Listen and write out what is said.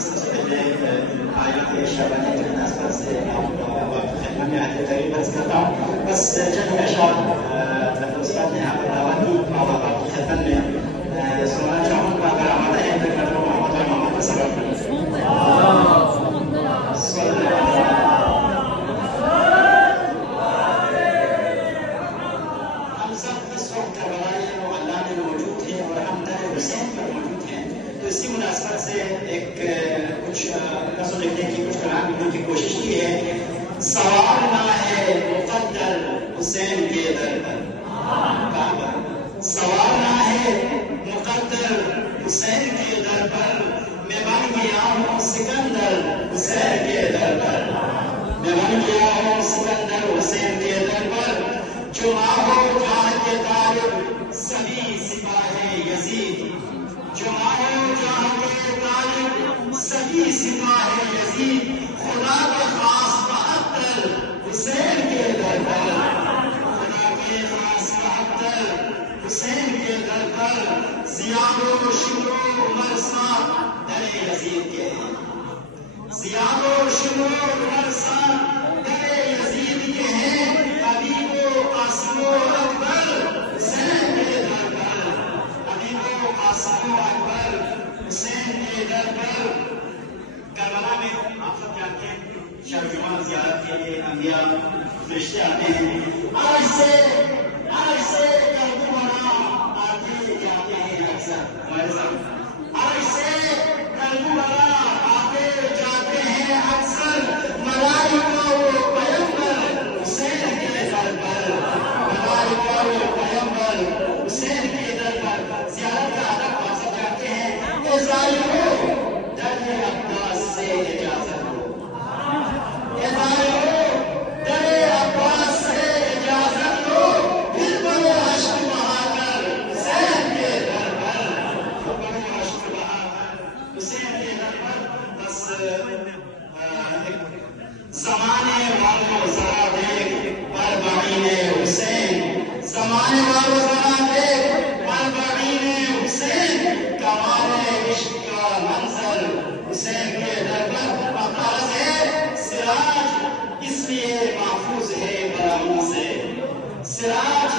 سب سے پہلے آیات شعبانی کے آس پاس سے آپ خدمت میں آتے قریب عرض کرتا ہوں. بس چند اشعار مطلب استاد نے آپ دعوت کی اور آپ کی خدمت میں سنانا چاہوں گا. اگر آمادہ ہے تو میں محمد اور محمد کا سبق ہم سب اس وقت کربلائے محلہ میں موجود ہیں اور ہم در حسین پر موجود ہیں. تو اسی مناسبت سے ایک کچھ نظم لکھنے کی کچھ کلام لکھنے کی کوشش کی ہے. سوال نہ ہے مقدر حسین کے در پر. سوال نہ ہے مقدر حسین کے در پر. میں بن گیا ہوں سکندر حسین کے در پر. میں بن گیا ہوں سکندر حسین کے در پر. جو آہو جہاں کے طالب سبھی سپاہ یزید. جو آہو جہاں کے طالب سبھی سپاہ یزید. خدا کے خاص بہتر حسین کے در پر. خدا کے خاص بہتر حسین کے در پر. زیاد و شکر و مرسا در یزید کے ہیں. زیاد و شکر و مرسا در یزید کے ہیں. حبیب و قاسم و اکبر حسین کے در پر. حبیب و قاسم و اکبر حسین کے در پر. کربلا میں آپ سب جانتے ہیں شب جمعہ زیارت کے لیے انبیاء فرشتے آتے ہیں. آج سے کربلا آتے جاتے ہیں اکثر ہمارے ساتھ. آج سے کربلا آتے جاتے ہیں اکثر. ملائکہ و پیغمبر حسین کے در پر. ملائکہ و پیغمبر حسین کے در پر. زیارت کا ادب آپ سب جانتے ہیں. اسرائیل کو در عباس سے اجازت ہو. اسرائیل کو در عباس سے اجازت ہو. پھر بڑے عشق بہا کر حسین کے در پر. بڑے عشق بہا کر حسین کے در پر. بس زمانے والوں ذرا دیکھ بربعین حسین. زمانے والوں ذرا دیکھ بربعین حسین. کمال عشق کا منظر حسین کے در پر. مقاصد ہے سراج اس لیے محفوظ ہے براموں سے. سراج